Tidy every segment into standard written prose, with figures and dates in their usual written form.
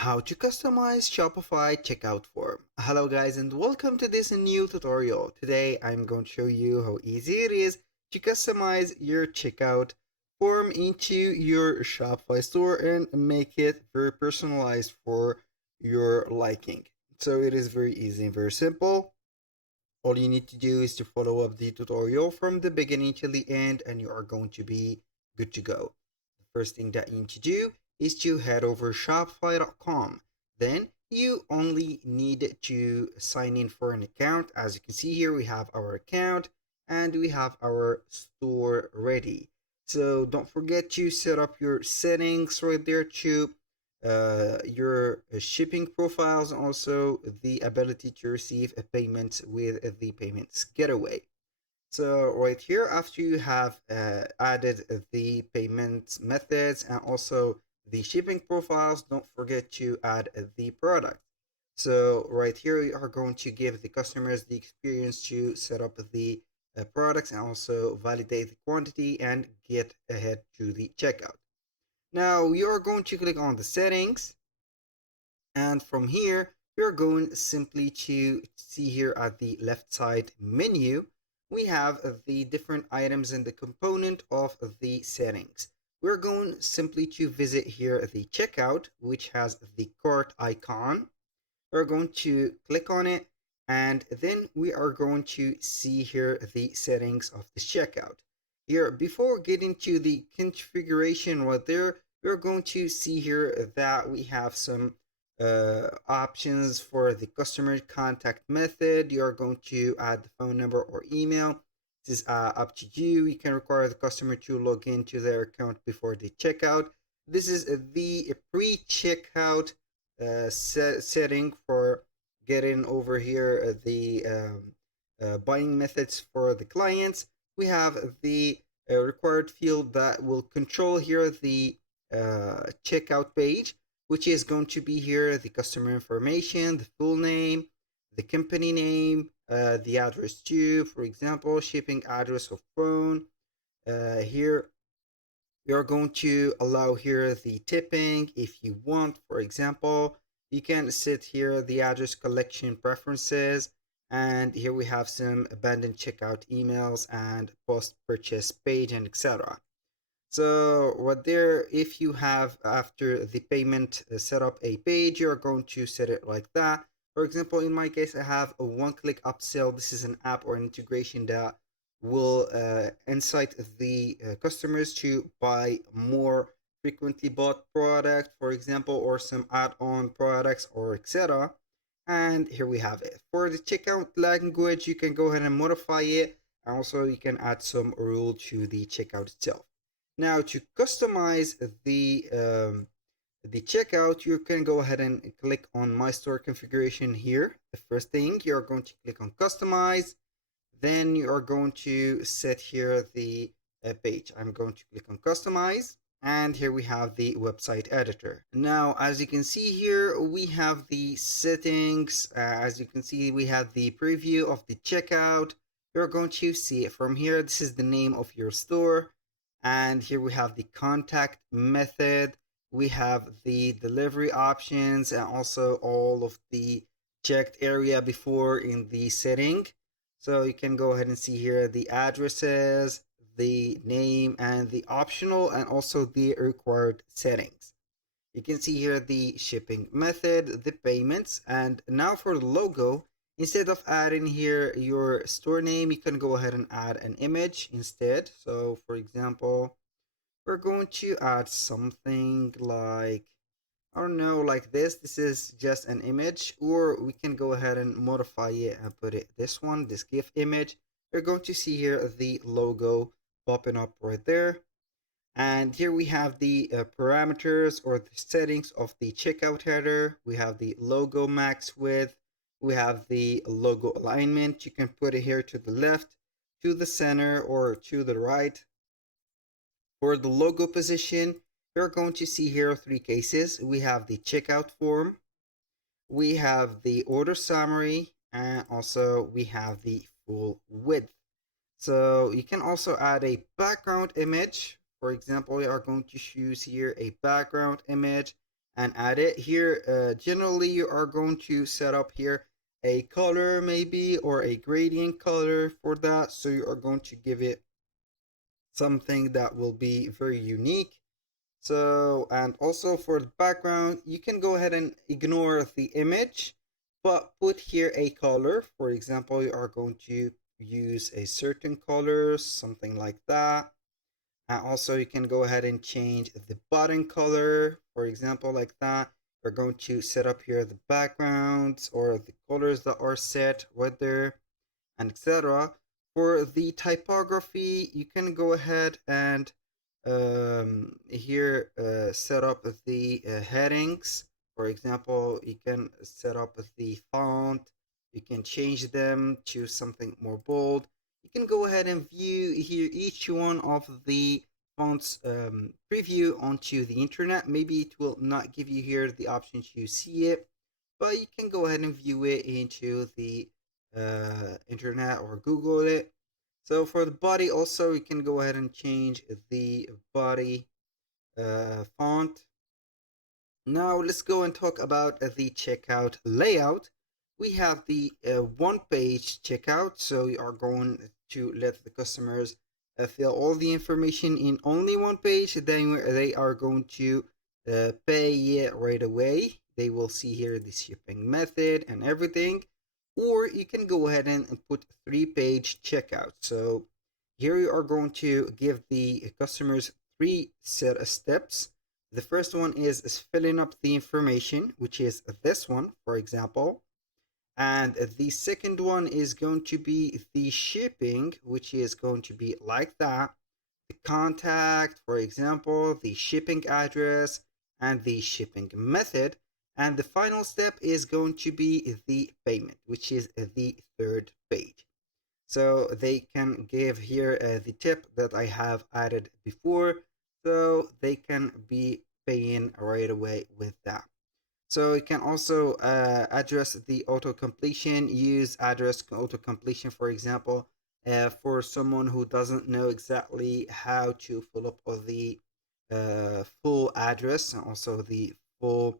How to customize Shopify checkout form. Hello guys and welcome to this new tutorial. Today I'm going to show you how easy it is to customize your checkout form into your Shopify store and make it very personalized for your liking. So it is very easy and very simple. All you need to do is to follow up the tutorial from the beginning till the end and you are going to be good to go. The first thing that you need to do is to head over shopify.com. Then you only need to sign in for an account. As you can see here, we have our account and we have our store ready. So don't forget to set up your settings right there to your shipping profiles and also the ability to receive a payment with the payments getaway. So right here, after you have added the payment methods and also the shipping profiles, don't forget to add the product. So right here, you are going to give the customers the experience to set up the products and also validate the quantity and get ahead to the checkout. Now you are going to click on the settings, and from here you're going simply to see here at the left side menu we have the different items in the component of the settings. We're going simply to visit here the checkout, which has the cart icon. We're going to click on it, and then we are going to see here the settings of the checkout. Here, before getting to the configuration right there, we're going to see here that we have some options for the customer contact method. You are going to add the phone number or email. This is up to you. You can require the customer to log into their account before they check out. This is the pre-checkout setting for getting over here the buying methods for the clients. We have the required field that will control here the checkout page, which is going to be here the customer information, the full name, the company name, the address too, for example, shipping address of phone. Here we are going to allow here the tipping if you want. For example, you can set here the address collection preferences, and here we have some abandoned checkout emails and post purchase page and etc. So what there, if you have after the payment set up a page, you're going to set it like that. For example, in my case, I have a one-click upsell. This is an app or an integration that will incite the customers to buy more frequently bought product, for example, or some add-on products or etc. And here we have it. For the checkout language, you can go ahead and modify it. And also you can add some rule to the checkout itself. Now to customize the checkout, you can go ahead and click on My Store Configuration here. The first thing, you're going to click on Customize. Then you are going to set here the page. I'm going to click on Customize. And here we have the website editor. Now, as you can see here, we have the settings. As you can see, we have the preview of the checkout. You're going to see it from here. This is the name of your store. And here we have the contact method. We have the delivery options and also all of the checked area before in the setting. So you can go ahead and see here the addresses, the name, and the optional and also the required settings. You can see here the shipping method, the payments, and now for the logo, instead of adding here your store name, you can go ahead and add an image instead. So for example, we're going to add something like, I don't know, like this. This is just an image, or we can go ahead and modify it and put it this one, this GIF image. You're going to see here the logo popping up right there. And here we have the parameters or the settings of the checkout header. We have the logo max width. We have the logo alignment. You can put it here to the left, to the center, or to the right. For the logo position, you're going to see here three cases. We have the checkout form, we have the order summary, and also we have the full width. So you can also add a background image. For example, we are going to choose here a background image, and add it here. Generally, you are going to set up here a color maybe, or a gradient color for that. So you are going to give it something that will be very unique. So, and also for the background, you can go ahead and ignore the image, but put here a color. For example, you are going to use a certain color, something like that. And also you can go ahead and change the button color, for example, like that. We're going to set up here the backgrounds or the colors that are set right there, and etc. For the typography, you can go ahead and here set up the headings. For example, you can set up the font. You can change them to something more bold. You can go ahead and view here each one of the fonts preview onto the internet. Maybe it will not give you here the option to see it, but you can go ahead and view it into the internet or Google it. So for the body also, you can go ahead and change the body font. Now let's go and talk about the checkout layout. We have the one-page checkout, so we are going to let the customers fill all the information in only one page. Then they are going to pay it right away. They will see here the shipping method and everything. Or you can go ahead and put three-page checkout. So here you are going to give the customers three set of steps. The first one is filling up the information, which is this one, for example. And the second one is going to be the shipping, which is going to be like that. The contact, for example, the shipping address, and the shipping method. And the final step is going to be the payment, which is the third page. So they can give here the tip that I have added before, so they can be paying right away with that. So you can also address the auto completion. Use address auto completion, for example, for someone who doesn't know exactly how to fill up all the full address and also the full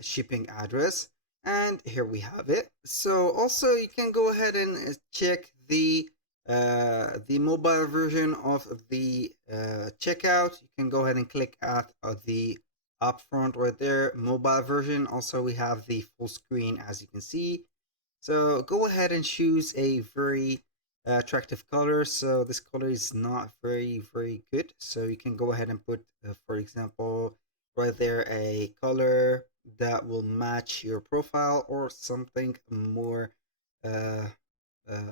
shipping address. And here we have it. So also you can go ahead and check the mobile version of the checkout. You can go ahead and click at the up front right there, mobile version. Also we have the full screen, as you can see. So go ahead and choose a very attractive color. So this color is not very good, so you can go ahead and put for example right there a color that will match your profile, or something more uh,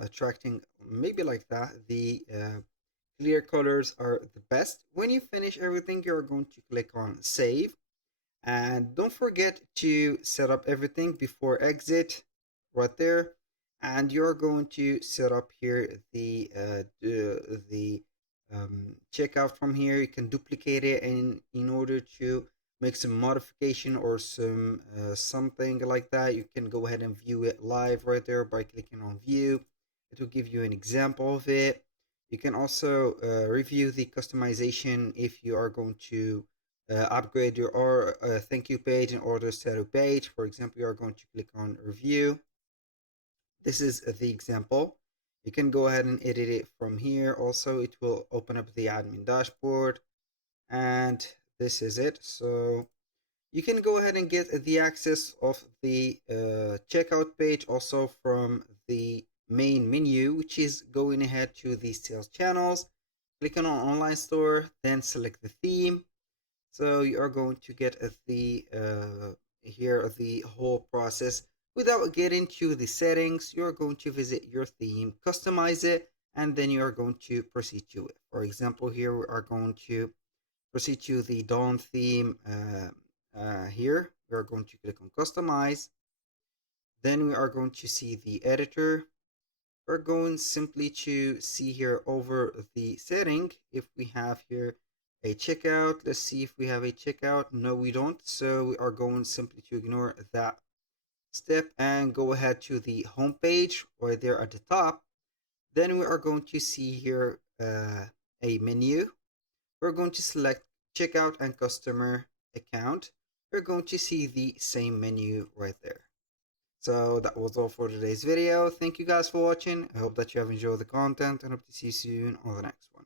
attracting, maybe like that. The clear colors are the best. When you finish everything, you're going to click on save, and don't forget to set up everything before exit right there. And you're going to set up here the checkout from here. You can duplicate it in order to make some modification or some something like that. You can go ahead and view it live right there by clicking on view. It will give you an example of it. You can also review the customization if you are going to upgrade your or thank you page and order status page. For example, you are going to click on review. This is the example. You can go ahead and edit it from here. Also, it will open up the admin dashboard, and this is it. So you can go ahead and get the access of the checkout page also from the main menu, which is going ahead to the sales channels, clicking on online store, then select the theme. So you are going to get the here the whole process without getting to the settings. You're going to visit your theme, customize it, and then you are going to proceed to it. For example, here we are going to proceed to the Dawn theme. Here we are going to click on customize. Then we are going to see the editor. We're going simply to see here over the setting if we have here a checkout. Let's see if we have a checkout. No, we don't. So we are going simply to ignore that step and go ahead to the home page right there at the top. Then we are going to see here a menu. We're going to select checkout and customer account. you're going to see the same menu right there. So that was all for today's video. Thank you guys for watching. I hope that you have enjoyed the content and hope to see you soon on the next one.